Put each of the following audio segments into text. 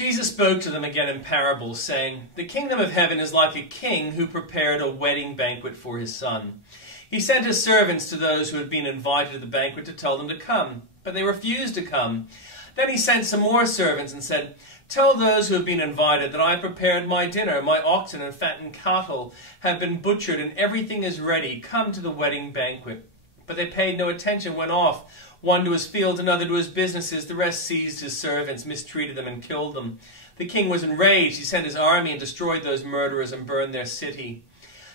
Jesus spoke to them again in parables, saying, "The kingdom of heaven is like a king who prepared a wedding banquet for his son. He sent his servants to those who had been invited to the banquet to tell them to come, but they refused to come. Then he sent some more servants and said, 'Tell those who have been invited that I have prepared my dinner. My oxen and fattened cattle have been butchered, and everything is ready. Come to the wedding banquet.' But they paid no attention, went off, one to his fields, another to his businesses. The rest seized his servants, mistreated them, and killed them. The king was enraged. He sent his army and destroyed those murderers and burned their city.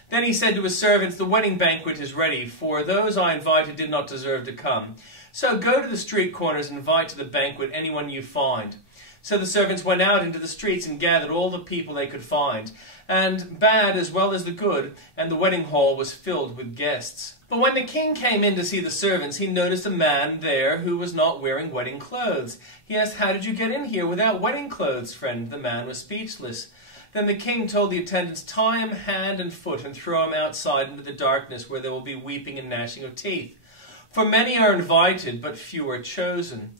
Then he said to his servants, 'The wedding banquet is ready, for those I invited did not deserve to come. So go to the street corners and invite to the banquet anyone you find.' So the servants went out into the streets and gathered all the people they could find, and bad as well as the good, and the wedding hall was filled with guests. But when the king came in to see the servants, he noticed a man there who was not wearing wedding clothes. He asked, 'How did you get in here without wedding clothes, friend?' The man was speechless. Then the king told the attendants, 'Tie him hand and foot and throw him outside into the darkness, where there will be weeping and gnashing of teeth. For many are invited, but few are chosen.'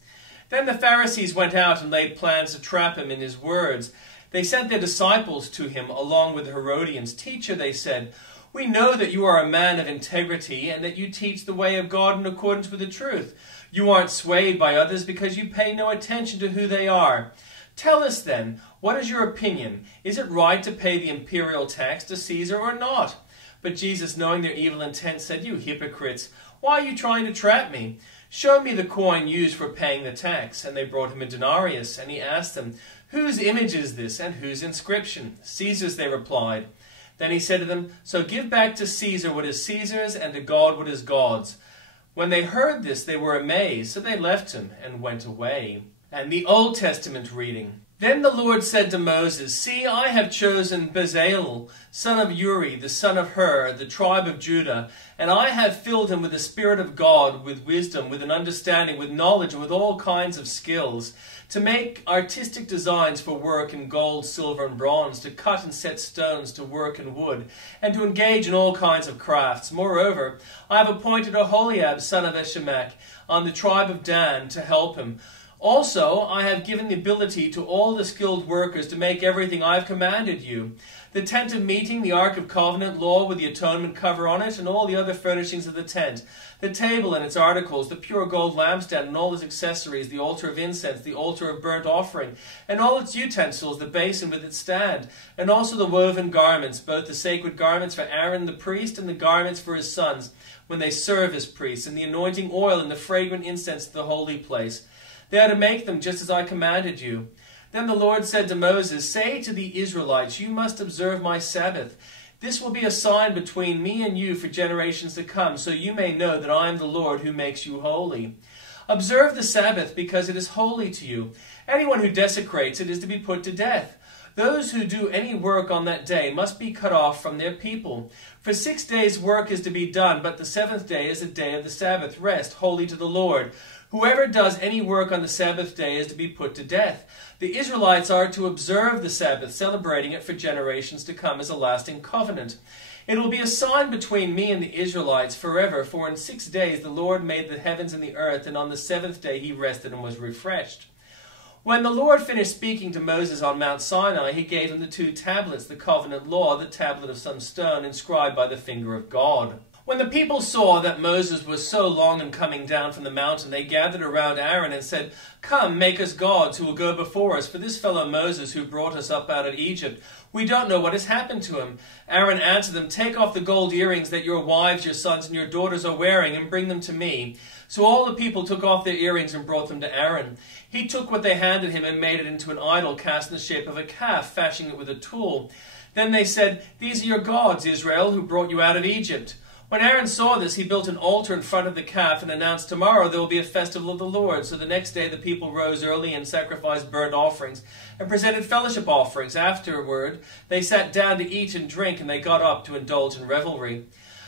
Then the Pharisees went out and laid plans to trap him in his words. They sent their disciples to him along with the Herodians. 'Teacher,' they said, 'we know that you are a man of integrity and that you teach the way of God in accordance with the truth. You aren't swayed by others because you pay no attention to who they are. Tell us then, what is your opinion? Is it right to pay the imperial tax to Caesar or not?' But Jesus, knowing their evil intent, said, 'You hypocrites, why are you trying to trap me? Show me the coin used for paying the tax.' And they brought him a denarius, and he asked them, 'Whose image is this, and whose inscription?' 'Caesar's,' they replied. Then he said to them, 'So give back to Caesar what is Caesar's, and to God what is God's.' When they heard this, they were amazed, so they left him and went away." And the Old Testament reading. "Then the Lord said to Moses, 'See, I have chosen Bezalel, son of Uri, the son of Hur, the tribe of Judah, and I have filled him with the Spirit of God, with wisdom, with an understanding, with knowledge, and with all kinds of skills, to make artistic designs for work in gold, silver, and bronze, to cut and set stones, to work in wood, and to engage in all kinds of crafts. Moreover, I have appointed Aholiab, son of Eshemach, on the tribe of Dan, to help him. Also, I have given the ability to all the skilled workers to make everything I have commanded you: the tent of meeting, the ark of covenant law with the atonement cover on it, and all the other furnishings of the tent, the table and its articles, the pure gold lampstand and all its accessories, the altar of incense, the altar of burnt offering, and all its utensils, the basin with its stand, and also the woven garments, both the sacred garments for Aaron the priest and the garments for his sons when they serve as priests, and the anointing oil and the fragrant incense to the holy place. They are to make them just as I commanded you.' Then the Lord said to Moses, 'Say to the Israelites, you must observe my Sabbath. This will be a sign between me and you for generations to come, so you may know that I am the Lord who makes you holy. Observe the Sabbath because it is holy to you. Anyone who desecrates it is to be put to death. Those who do any work on that day must be cut off from their people. For 6 days work is to be done, but the seventh day is a day of the Sabbath rest, holy to the Lord. Whoever does any work on the Sabbath day is to be put to death. The Israelites are to observe the Sabbath, celebrating it for generations to come as a lasting covenant. It will be a sign between me and the Israelites forever, for in 6 days the Lord made the heavens and the earth, and on the seventh day he rested and was refreshed.' When the Lord finished speaking to Moses on Mount Sinai, he gave him the 2 tablets, the covenant law, the tablet of some stone, inscribed by the finger of God. When the people saw that Moses was so long in coming down from the mountain, they gathered around Aaron and said, 'Come, make us gods who will go before us, for this fellow Moses who brought us up out of Egypt, we don't know what has happened to him.' Aaron answered them, 'Take off the gold earrings that your wives, your sons, and your daughters are wearing, and bring them to me.' So all the people took off their earrings and brought them to Aaron. He took what they handed him and made it into an idol cast in the shape of a calf, fashioning it with a tool. Then they said, 'These are your gods, Israel, who brought you out of Egypt.' When Aaron saw this, he built an altar in front of the calf and announced, 'Tomorrow there will be a festival of the Lord.' So the next day the people rose early and sacrificed burnt offerings and presented fellowship offerings. Afterward they sat down to eat and drink, and they got up to indulge in revelry.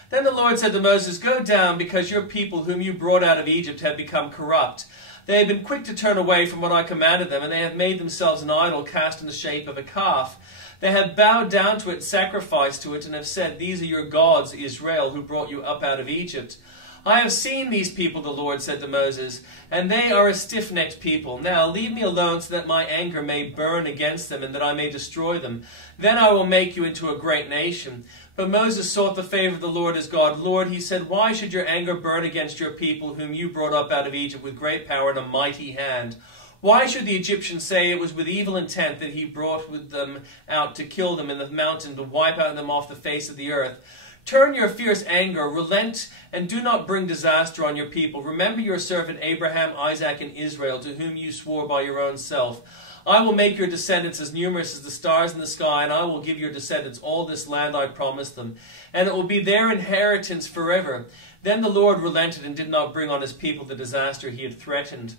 Then the Lord said to Moses, 'Go down, because your people whom you brought out of Egypt have become corrupt. They have been quick to turn away from what I commanded them, and they have made themselves an idol cast in the shape of a calf. They have bowed down to it, sacrificed to it, and have said, "These are your gods, Israel, who brought you up out of Egypt." "I have seen these people," the Lord said to Moses, "and they are a stiff-necked people. Now leave me alone so that my anger may burn against them and that I may destroy them. Then I will make you into a great nation." But Moses sought the favor of the Lord his God. "Lord," he said, "why should your anger burn against your people whom you brought up out of Egypt with great power and a mighty hand? Why should the Egyptians say it was with evil intent that he brought with them out to kill them in the mountain, to wipe out them off the face of the earth? Turn your fierce anger, relent, and do not bring disaster on your people. Remember your servant Abraham, Isaac, and Israel, to whom you swore by your own self. I will make your descendants as numerous as the stars in the sky, and I will give your descendants all this land I promised them, and it will be their inheritance forever." Then the Lord relented and did not bring on his people the disaster he had threatened.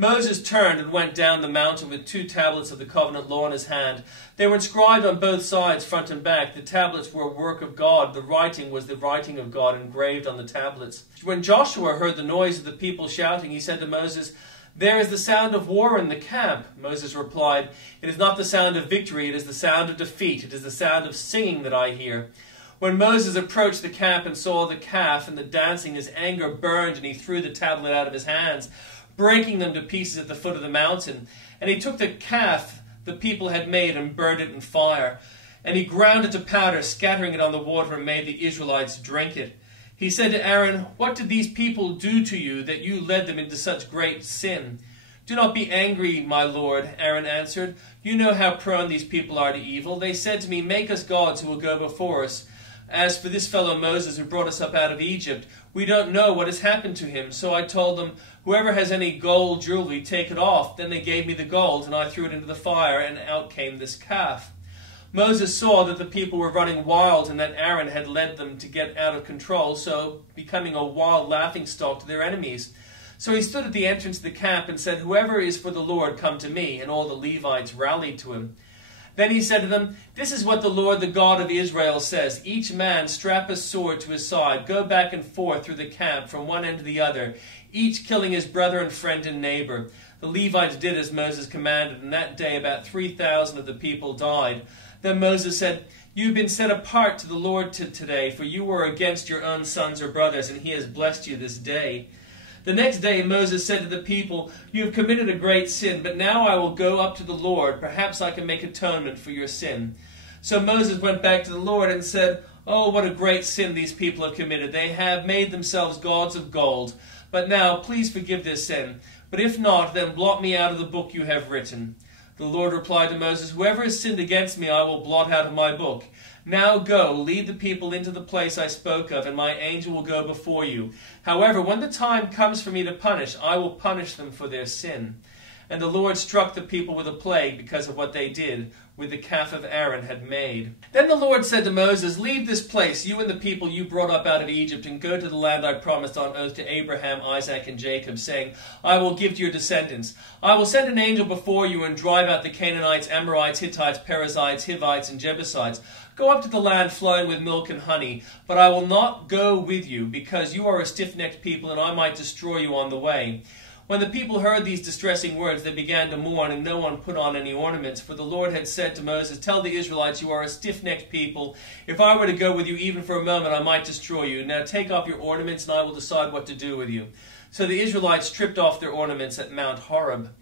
Moses turned and went down the mountain with 2 tablets of the covenant law in his hand. They were inscribed on both sides, front and back. The tablets were a work of God. The writing was the writing of God engraved on the tablets. When Joshua heard the noise of the people shouting, he said to Moses, "There is the sound of war in the camp." Moses replied, "It is not the sound of victory, it is the sound of defeat. It is the sound of singing that I hear." When Moses approached the camp and saw the calf and the dancing, his anger burned, and he threw the tablet out of his hands, breaking them to pieces at the foot of the mountain. And he took the calf the people had made and burned it in fire. And he ground it to powder, scattering it on the water, and made the Israelites drink it. He said to Aaron, "What did these people do to you, that you led them into such great sin?" "Do not be angry, my lord," Aaron answered. "You know how prone these people are to evil. They said to me, 'Make us gods who will go before us.' As for this fellow Moses who brought us up out of Egypt, we don't know what has happened to him. So I told them, 'Whoever has any gold jewelry, take it off.' Then they gave me the gold, and I threw it into the fire, and out came this calf." Moses saw that the people were running wild, and that Aaron had led them to get out of control, so becoming a wild laughingstock to their enemies. So he stood at the entrance of the camp and said, "Whoever is for the Lord, come to me." And all the Levites rallied to him. Then he said to them, "This is what the Lord, the God of Israel, says. Each man strap a sword to his side. Go back and forth through the camp from one end to the other, each killing his brother and friend and neighbor." The Levites did as Moses commanded, and that day about 3,000 of the people died. Then Moses said, "You've been set apart to the Lord today, for you were against your own sons or brothers, and he has blessed you this day." The next day Moses said to the people, "You have committed a great sin, but now I will go up to the Lord. Perhaps I can make atonement for your sin." So Moses went back to the Lord and said, "Oh, what a great sin these people have committed. They have made themselves gods of gold. But now, please forgive their sin. But if not, then blot me out of the book you have written." The Lord replied to Moses, "Whoever has sinned against me I will blot out of my book. Now go, lead the people into the place I spoke of, and my angel will go before you. However, when the time comes for me to punish, I will punish them for their sin." And the Lord struck the people with a plague because of what they did with the calf of Aaron had made. Then the Lord said to Moses, "Leave this place, you and the people you brought up out of Egypt, and go to the land I promised on oath to Abraham, Isaac, and Jacob, saying, 'I will give to your descendants.' I will send an angel before you and drive out the Canaanites, Amorites, Hittites, Perizzites, Hivites, and Jebusites. Go up to the land flowing with milk and honey, but I will not go with you, because you are a stiff-necked people, and I might destroy you on the way." When the people heard these distressing words, they began to mourn, and no one put on any ornaments. For the Lord had said to Moses, "Tell the Israelites, you are a stiff-necked people. If I were to go with you even for a moment, I might destroy you. Now take off your ornaments, and I will decide what to do with you." So the Israelites stripped off their ornaments at Mount Horeb.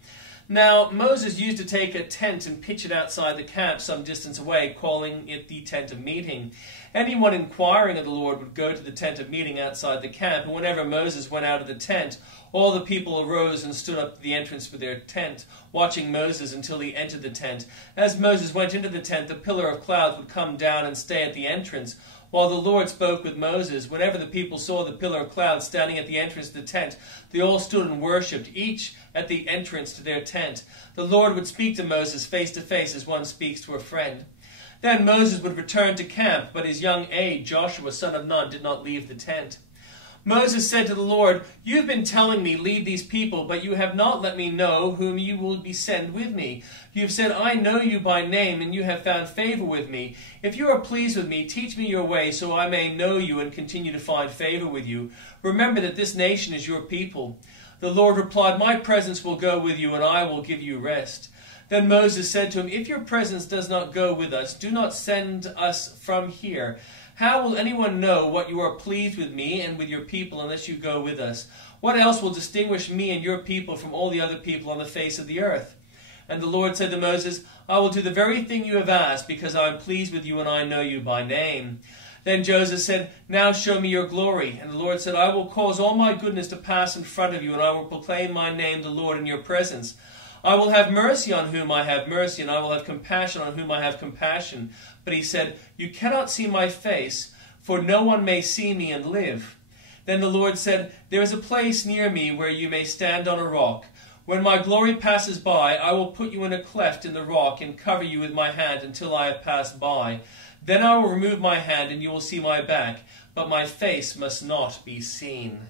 Now Moses used to take a tent and pitch it outside the camp some distance away, calling it the tent of meeting. Anyone inquiring of the Lord would go to the tent of meeting outside the camp, and whenever Moses went out of the tent, all the people arose and stood up at the entrance for their tent, watching Moses until he entered the tent. As Moses went into the tent, the pillar of cloud would come down and stay at the entrance, while the Lord spoke with Moses. Whenever the people saw the pillar of cloud standing at the entrance to the tent, they all stood and worshipped, each at the entrance to their tent. The Lord would speak to Moses face to face as one speaks to a friend. Then Moses would return to camp, but his young aide, Joshua, son of Nun, did not leave the tent. Moses said to the Lord, "You have been telling me, 'Lead these people,' but you have not let me know whom you will be sent with me. You have said, 'I know you by name,' and you have found favor with me. If you are pleased with me, teach me your way, so I may know you and continue to find favor with you. Remember that this nation is your people." The Lord replied, "My presence will go with you, and I will give you rest." Then Moses said to him, "If your presence does not go with us, do not send us from here. How will anyone know what you are pleased with me and with your people unless you go with us? What else will distinguish me and your people from all the other people on the face of the earth?" And the Lord said to Moses, "I will do the very thing you have asked, because I am pleased with you and I know you by name." Then Joseph said, "Now show me your glory." And the Lord said, "I will cause all my goodness to pass in front of you, and I will proclaim my name, the Lord, in your presence. I will have mercy on whom I have mercy, and I will have compassion on whom I have compassion." But he said, "You cannot see my face, for no one may see me and live." Then the Lord said, "There is a place near me where you may stand on a rock. When my glory passes by, I will put you in a cleft in the rock and cover you with my hand until I have passed by. Then I will remove my hand and you will see my back, but my face must not be seen."